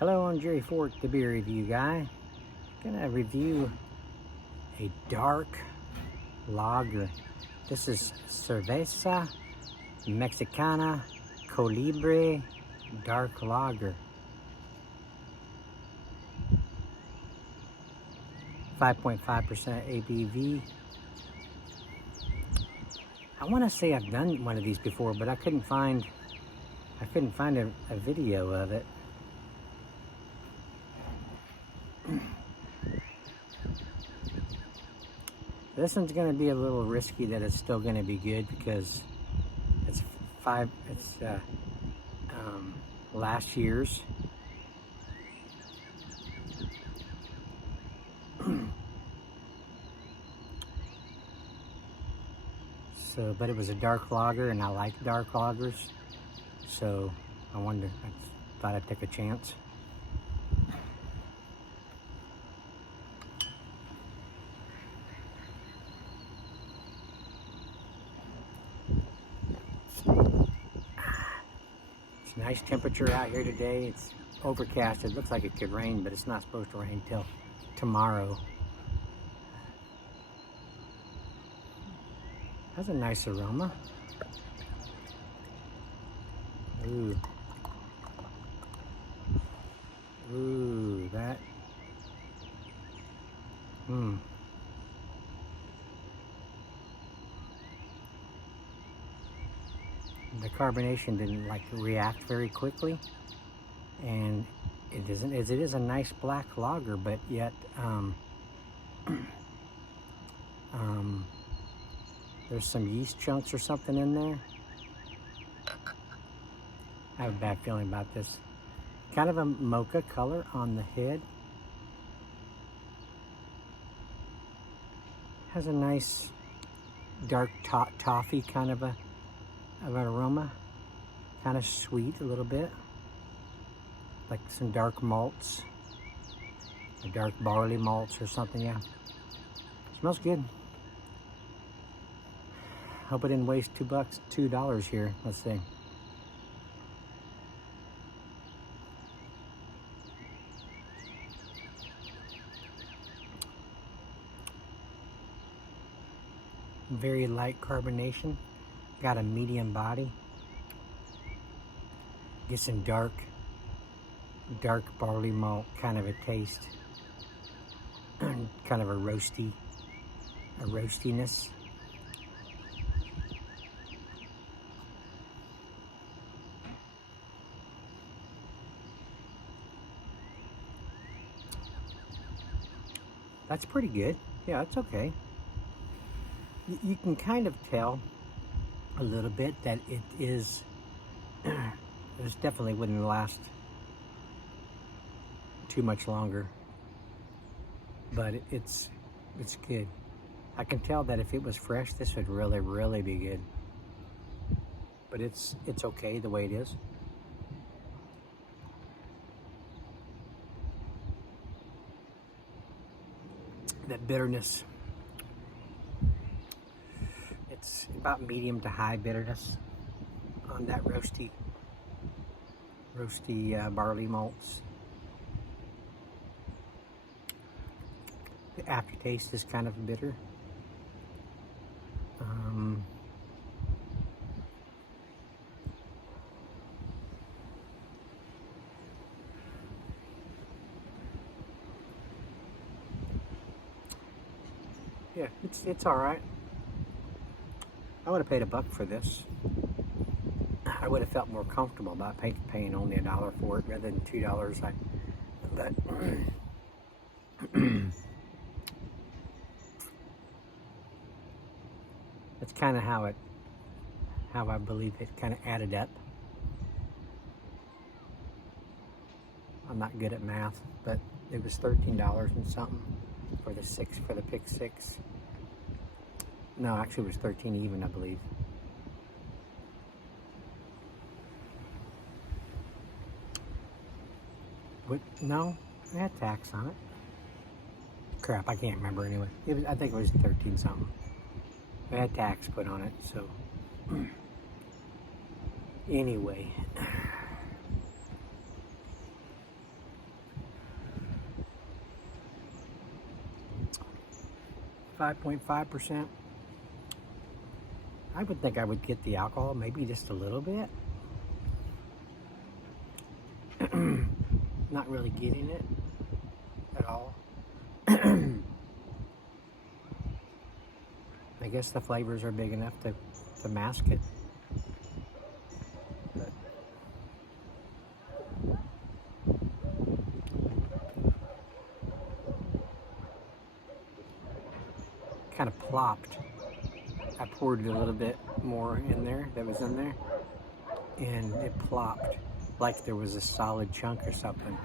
Hello, I'm Jerry Fort, the beer review guy. Gonna review a dark lager. This is Cerveza Mexicana Colibre dark lager. 5.5% ABV. I want to say I've done one of these before, but I couldn't find a video of it. This one's going to be a little risky that it's still going to be good because it's last year's. So, but it was a dark lager, and I like dark lagers, so I thought I'd take a chance. It's a nice temperature out here today. It's overcast. It looks like it could rain, but it's not supposed to rain till tomorrow. Has a nice aroma. Ooh. Ooh, that. The carbonation didn't react very quickly, and it is a nice black lager, but yet there's some yeast chunks or something in there. I have a bad feeling about this. Kind of a mocha color on the head. Has a nice dark toffee kind of an aroma. Kind of sweet a little bit. Like some dark malts. A dark barley malts or something, yeah. Smells good. Hope I didn't waste $2 here. Let's see. Very light carbonation. Got a medium body. Get some dark barley malt kind of a taste. Kind of a roastiness. That's pretty good. Yeah, it's okay. You can kind of tell a little bit that it is, this definitely wouldn't last too much longer, but it's good. I can tell that if it was fresh, this would really, really be good. But it's okay the way it is. That bitterness, it's about medium to high bitterness on that roasty barley malts. The aftertaste is kind of bitter. Yeah, it's all right. I would have paid $1 for this. I would have felt more comfortable about paying only $1 for it rather than $2. But that's kind of how I believe it kind of added up. I'm not good at math, but it was $13 and something for the pick six. No, actually it was 13 even, I believe. What? No, it had tax on it. Crap, I can't remember anyway. I think it was 13 something. It had tax put on it, so anyway. 5.5%. I would think I would get the alcohol, maybe just a little bit. Not really getting it at all. I guess the flavors are big enough to mask it. But kind of plopped. I poured a little bit more in there that was in there, and it plopped like there was a solid chunk or something.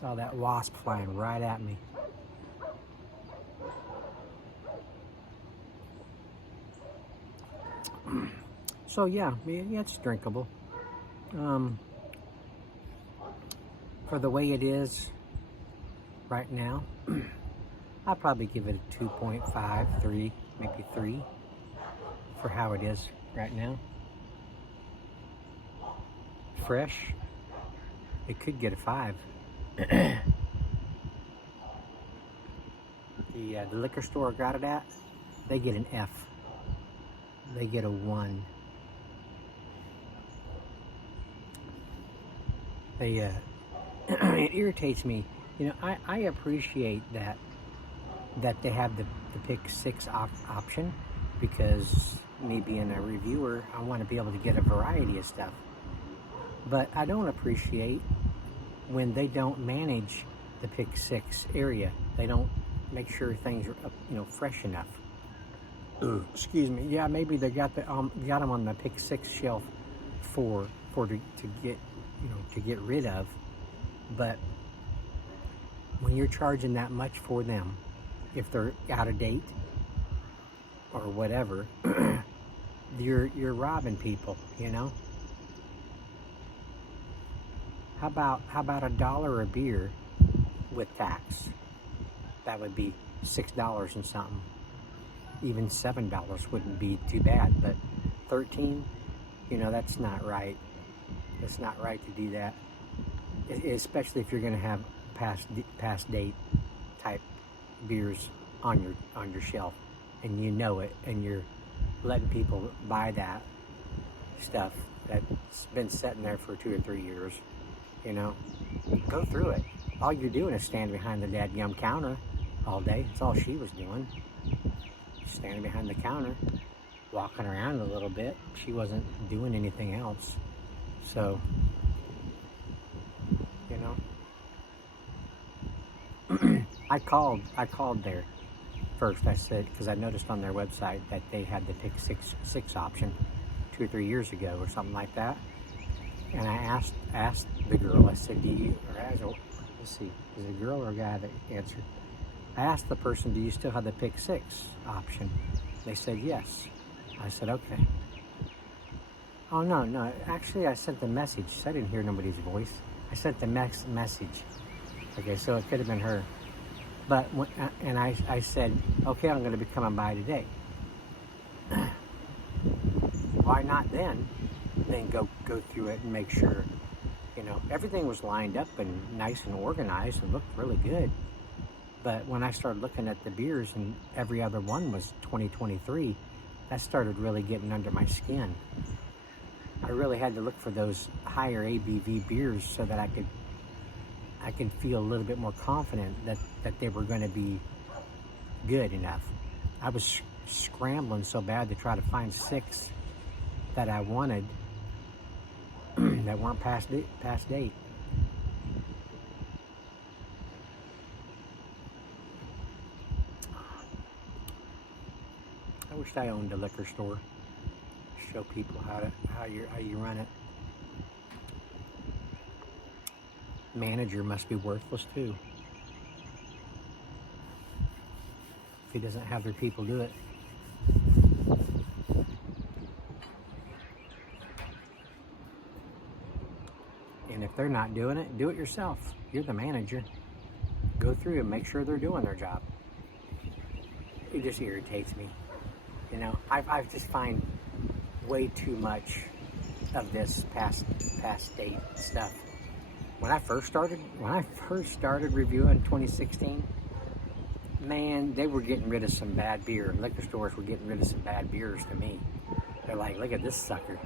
Saw that wasp flying right at me. So yeah, it's drinkable. For the way it is right now, I'll probably give it a 2.5, 3, maybe 3 for how it is right now. Fresh, it could get a 5. The liquor store I got it at, they get an F. They get a 1. It irritates me. You know, I appreciate that they have the pick 6 option, because me being a reviewer, I want to be able to get a variety of stuff. But I don't appreciate when they don't manage the pick 6 area. They don't make sure things are, you know, fresh enough. Excuse me. Yeah, maybe they got them on the pick 6 shelf to get, you know, to get rid of. But when you're charging that much for them, if they're out of date or whatever, you're robbing people, you know. How about $1 a beer with tax? That would be $6 and something. Even $7 wouldn't be too bad, but 13, you know, that's not right. It's not right to do that, especially if you're going to have past date type beers on your shelf, and you know it, and you're letting people buy that stuff that's been sitting there for 2 or 3 years. You know, go through it. All you're doing is standing behind the dadgum counter all day. That's all she was doing. Standing behind the counter, walking around a little bit. She wasn't doing anything else. So, you know, I called there first. I said, because I noticed on their website that they had the pick 6 option 2 or 3 years ago or something like that. And I asked the girl, I said, let's see, is it a girl or a guy that answered? I asked the person, do you still have the pick 6 option? They said yes. I said, okay. Oh, no, actually I sent the message. I didn't hear nobody's voice. I sent the message. Okay, so it could have been her. But, and I said, okay, I'm going to be coming by today. Why not then go through it and make sure, you know, everything was lined up and nice and organized and looked really good. But when I started looking at the beers and every other one was 2023, that started really getting under my skin. I really had to look for those higher ABV beers so that I could feel a little bit more confident that they were going to be good enough. I was scrambling so bad to try to find 6 that I wanted that weren't past date. I wished I owned a liquor store. Show people how you run it. Manager must be worthless too, if he doesn't have their people do it. And if they're not doing it, do it yourself. You're the manager. Go through and make sure they're doing their job. It just irritates me. You know, I just find way too much of this past date stuff. When I first started reviewing in 2016, man, they were getting rid of some bad beer. Liquor stores were getting rid of some bad beers to me. They're like, look at this sucker.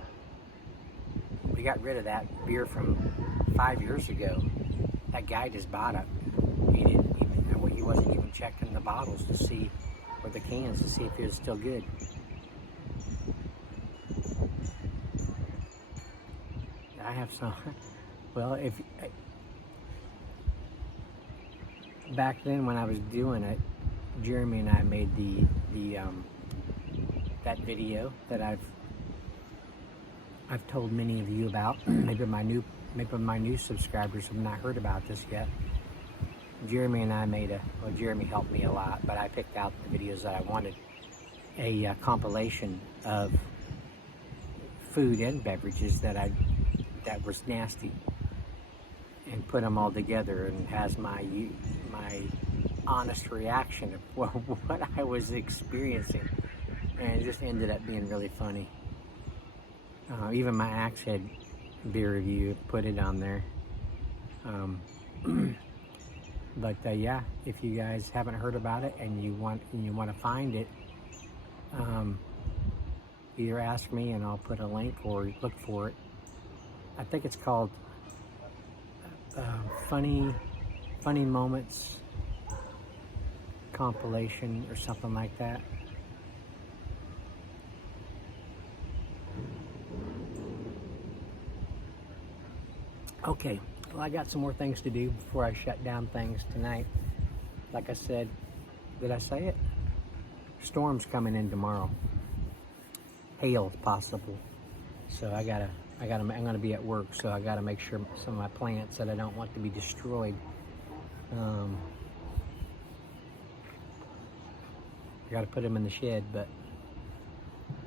We got rid of that beer from 5 years ago. That guy just bought it. He wasn't even checking the bottles to see, or the cans to see if it was still good. I have some. Well, back then when I was doing it, Jeremy and I made that video that I've told many of you about. Maybe my new subscribers have not heard about this yet. Jeremy and I Jeremy helped me a lot, but I picked out the videos that I wanted. A compilation of food and beverages that was nasty, and put them all together, and has my honest reaction of what I was experiencing, and it just ended up being really funny. Even my Axe Head beer review, put it on there. But yeah, if you guys haven't heard about it and you want to find it, either ask me and I'll put a link, or look for it. I think it's called Funny Moments Compilation or something like that. Okay, well, I got some more things to do before I shut down things tonight. Like I said, did I say it? Storm's coming in tomorrow. Hail possible. So I'm gonna be at work, so I gotta make sure some of my plants that I don't want to be destroyed. I gotta put them in the shed, but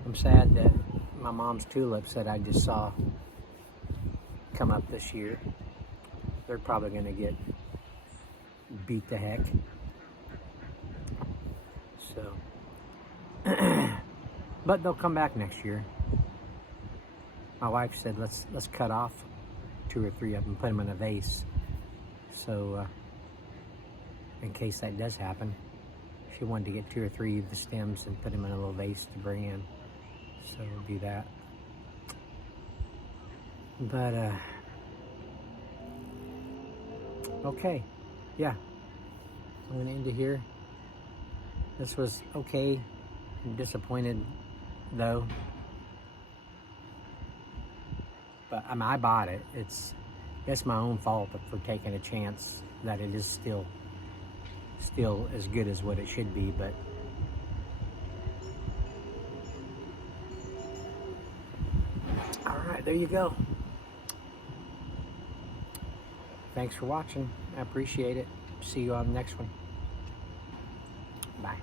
I'm sad that my mom's tulips that I just saw come up this year, they're probably gonna get beat to heck. So, but they'll come back next year. My wife said let's cut off 2 or 3 of them, put them in a vase. So in case that does happen, she wanted to get 2 or 3 of the stems and put them in a little vase to bring in. So we'll do that. But okay, yeah, I'm gonna end it here. This was okay. I'm disappointed though, but I bought it. It's my own fault for taking a chance that it is still as good as what it should be. But all right, there you go. Thanks for watching. I appreciate it. See you on the next one. Bye.